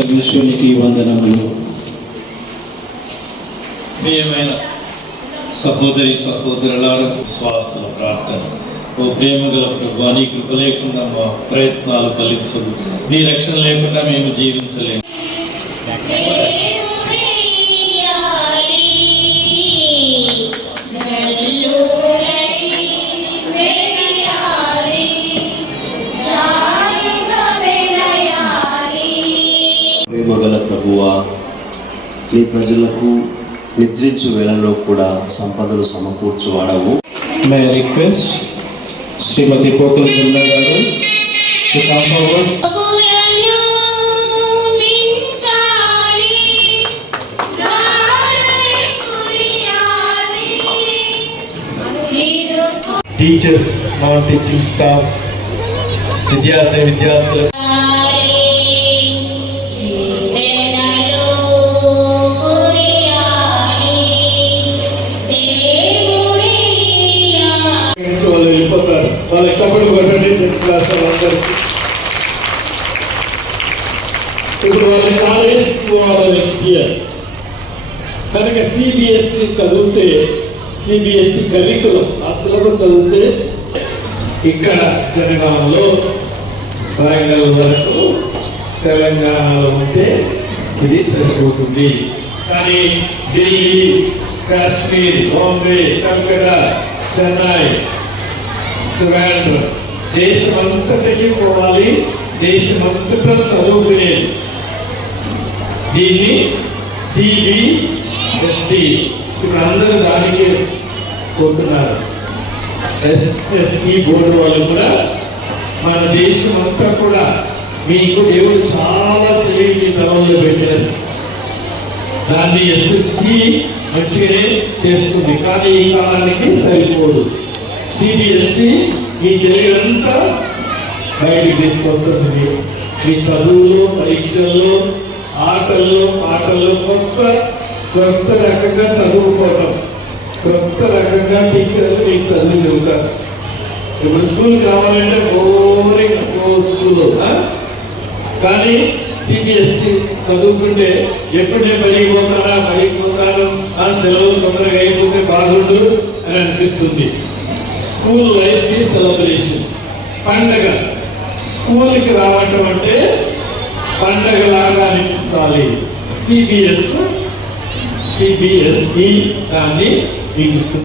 సర్వేశ్వరునికి వందనములు. ప్రియమైన సహోదరి సహోదరులారా స్వాస్థల ప్రార్థన. ఓ ప్రేమ గల ప్రభు నీ కృప లేకుండా మా ప్రయత్నాలు ఫలించదు నీ రక్షణ లేకుండా మేము జీవించలేము. నీ ప్రజలకు నిద్రించు వేళల్లో కూడా సంపదలు సమకూర్చువాడవు. మే రిక్వెస్ట్ శ్రీమతి పోకుల జిల్లా గారు టీచర్స్ నాన్ టీచింగ్ స్టాఫ్ విద్యార్థి విద్యార్థులు కొట్టండి క్లాస్ వాళ్ళందరికీ ఇప్పుడు వాళ్ళ కాలేజ్ పోవాలి నెక్స్ట్ ఇయర్ కనుక సిబిఎస్ఈ చదివితే సిబిఎస్ఈ కరికులం ఆ సిలబస్ చదివితే ఇక్కడ జనగామంలో వరంగల్ వరకు తెలంగాణలో ఉంటే ఇది సరిపోతుంది. కానీ ఢిల్లీ కాశ్మీర్ బాంబే కల్కటా చెన్నై ట్రివాండ్రం దేశమంతటికి పోవాలి దేశమంతటా చదువుకునేది దీన్ని సిబిఎస్టి ఇప్పుడు అందరూ దానికి కోరుతున్నారు ఎస్ఎస్ఈ బోర్డు వాళ్ళు కూడా మన దేశం అంతా కూడా మీకు దేవుడు చాలా తెలివి మీ తలంలో పెట్టారు. దాన్ని ఎస్ఎస్ఈ మంచిగానే చేస్తుంది కానీ ఈ కాలానికి సరిపోదు. సిబిఎస్సి మీ తెలివి అంతా బయటికి తీసుకొస్తుంది మీ చదువులో పరీక్షల్లో ఆటల్లో పాటల్లో కొత్త కొత్త రకంగా చదువుకోవడం కొత్త రకంగా టీచర్లు మీకు చదువు చెబుతారు. ఇప్పుడు స్కూల్కి రావాలంటే బోరింగ్ ఓ స్కూల్ కానీ సిబిఎస్సి చదువుకుంటే ఎప్పుడే బడికి పోతారా బడికి పోతారు? ఆ సెలవులు తొందరగా అయిపోతే బాగుండు అని అనిపిస్తుంది. స్కూల్ లైఫ్కి సెలబ్రేషన్. పండగ. స్కూల్కి రావటం అంటే పండగ లాగా అనిపించాలి. సిబిఎస్ సిబిఎస్ఈ దాన్ని మీకు